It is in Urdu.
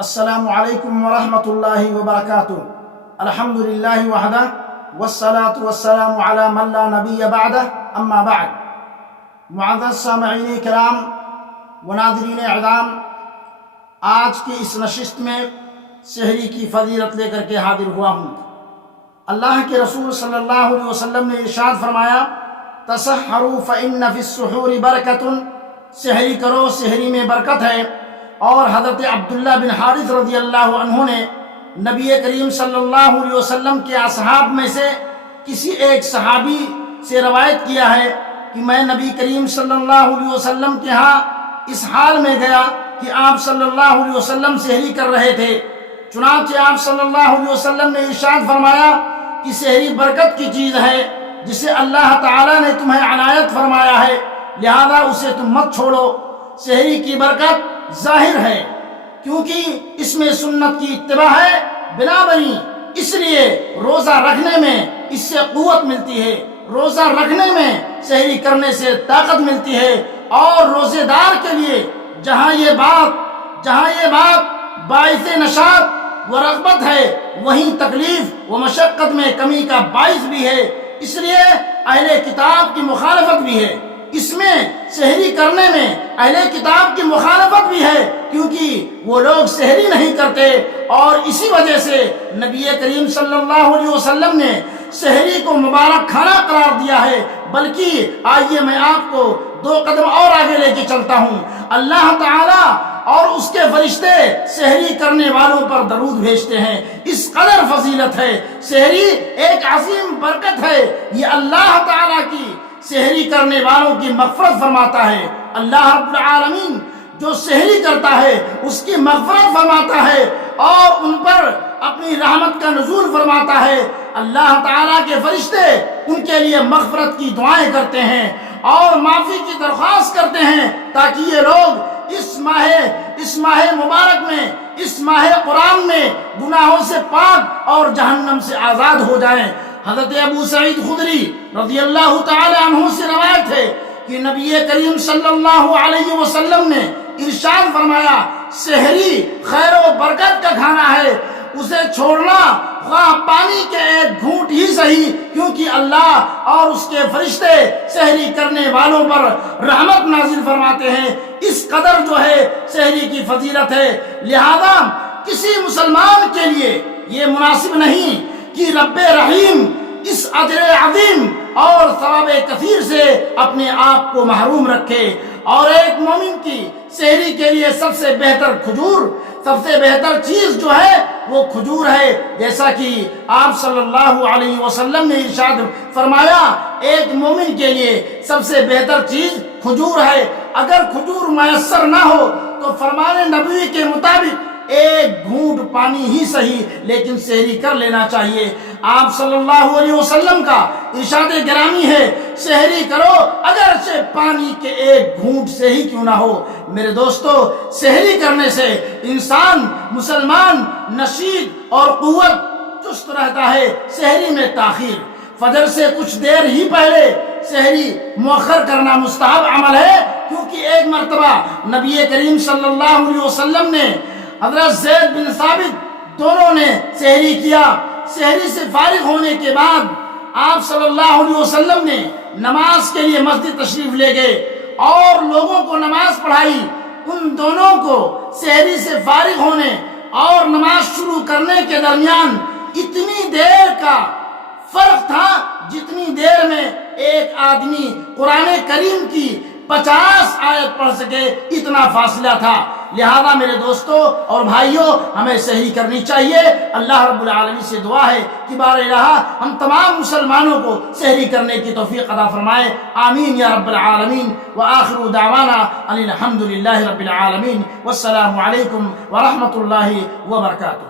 السلام علیکم ورحمۃ اللہ وبرکاتہ۔ الحمد للہ وحدہ والصلاة والسلام علی من لا نبی بعدہ، اما بعد۔ معزز سامعین کرام و ناظرین اعظام، آج کی اس نشست میں سحری کی فضیلت لے کر کے حاضر ہوا ہوں۔ اللہ کے رسول صلی اللہ علیہ وسلم نے ارشاد فرمایا، تسحروا فإن فی السحور برکۃ، سحری کرو، سحری میں برکت ہے۔ اور حضرت عبداللہ بن حارث رضی اللہ عنہ نے نبی کریم صلی اللہ علیہ وسلم کے اصحاب میں سے کسی ایک صحابی سے روایت کیا ہے کہ میں نبی کریم صلی اللہ علیہ وسلم کے ہاں اس حال میں گیا کہ آپ صلی اللہ علیہ وسلم سحری کر رہے تھے۔ چنانچہ آپ صلی اللہ علیہ وسلم نے ارشاد فرمایا کہ سحری برکت کی چیز ہے جسے اللہ تعالیٰ نے تمہیں عنایت فرمایا ہے، لہذا اسے تم مت چھوڑو۔ سحری کی برکت ظاہر ہے کیونکہ اس میں سنت کی اتباع ہے، بنابراً اس لیے روزہ رکھنے میں اس سے قوت ملتی ہے، روزہ رکھنے میں سحری کرنے سے طاقت ملتی ہے۔ اور روزے دار کے لیے جہاں یہ بات باعث نشاط و رغبت ہے، وہیں تکلیف و مشقت میں کمی کا باعث بھی ہے، اس لیے اہل کتاب کی مخالفت بھی ہے۔ اس میں سحری کرنے میں اہل کتاب کی مخالفت بھی ہے کیونکہ وہ لوگ سحری نہیں کرتے، اور اسی وجہ سے نبی کریم صلی اللہ علیہ وسلم نے سحری کو مبارک کھانا قرار دیا ہے۔ بلکہ آئیے میں آپ کو 2 قدم اور آگے لے کے چلتا ہوں۔ اللہ تعالیٰ اور اس کے فرشتے سحری کرنے والوں پر درود بھیجتے ہیں، اس قدر فضیلت ہے۔ سحری ایک عظیم برکت ہے، یہ اللہ تعالیٰ کی سحری کرنے والوں کی مغفرت فرماتا ہے۔ اللہ رب العالمین جو سحری کرتا ہے اس کی مغفرت فرماتا ہے اور ان پر اپنی رحمت کا نزول فرماتا ہے۔ اللہ تعالیٰ کے فرشتے ان کے لیے مغفرت کی دعائیں کرتے ہیں اور معافی کی درخواست کرتے ہیں تاکہ یہ لوگ اس ماہ مبارک میں، اس ماہ قرآن میں گناہوں سے پاک اور جہنم سے آزاد ہو جائیں۔ حضرت ابو سعید خدری رضی اللہ تعالی عنہ سے روایت ہے کہ نبی کریم صلی اللہ علیہ وسلم نے ارشاد فرمایا، سحری خیر و برکت کا کھانا ہے، اسے چھوڑنا خواہ پانی کے ایک گھونٹ ہی صحیح، کیونکہ اللہ اور اس کے فرشتے سحری کرنے والوں پر رحمت نازل فرماتے ہیں۔ اس قدر جو ہے سحری کی فضیلت ہے، لہذا کسی مسلمان کے لیے یہ مناسب نہیں کہ رب رحیم اس اجر عظیم اور ثواب کثیر سے اپنے آپ کو محروم رکھے۔ اور ایک مومن کی سحری کے لیے سب سے بہتر چیز جو ہے وہ کھجور ہے، جیسا کہ آپ صلی اللہ علیہ وسلم نے ارشاد فرمایا، ایک مومن کے لیے سب سے بہتر چیز کھجور ہے۔ اگر کھجور میسر نہ ہو تو فرمان نبوی کے مطابق ایک گھونٹ پانی ہی صحیح لیکن سحری کر لینا چاہیے۔ آپ صلی اللہ علیہ وسلم کا ارشاد گرامی ہے، سحری کرو اگرچہ پانی کے ایک گھونٹ سے ہی کیوں نہ ہو۔ میرے دوستو، سحری کرنے سے انسان مسلمان نشیط اور قوت چست رہتا ہے۔ سحری میں تاخیر، فجر سے کچھ دیر ہی پہلے سحری مؤخر کرنا مستحب عمل ہے، کیونکہ ایک مرتبہ نبی کریم صلی اللہ علیہ وسلم نے حضرت زید بن ثابت دونوں نے سحری کیا۔ سحری سے فارغ ہونے کے بعد آپ صلی اللہ علیہ وسلم نے نماز کے لیے مسجد تشریف لے گئے اور لوگوں کو نماز پڑھائی۔ ان دونوں کو سحری سے فارغ ہونے اور نماز شروع کرنے کے درمیان اتنی دیر کا فرق تھا جتنی دیر میں ایک آدمی قرآن کریم کی 50 آیت پڑھ سکے، اتنا فاصلہ تھا۔ لہذا میرے دوستو اور بھائیوں، ہمیں سحری کرنی چاہیے۔ اللہ رب العالمین سے دعا ہے کہ بار الہ ہم تمام مسلمانوں کو سحری کرنے کی توفیق عطا فرمائے، آمین یا رب العالمین۔ وآخر دعوانا ان الحمد للہ رب العالمین، والسلام علیکم ورحمۃ اللہ وبرکاتہ۔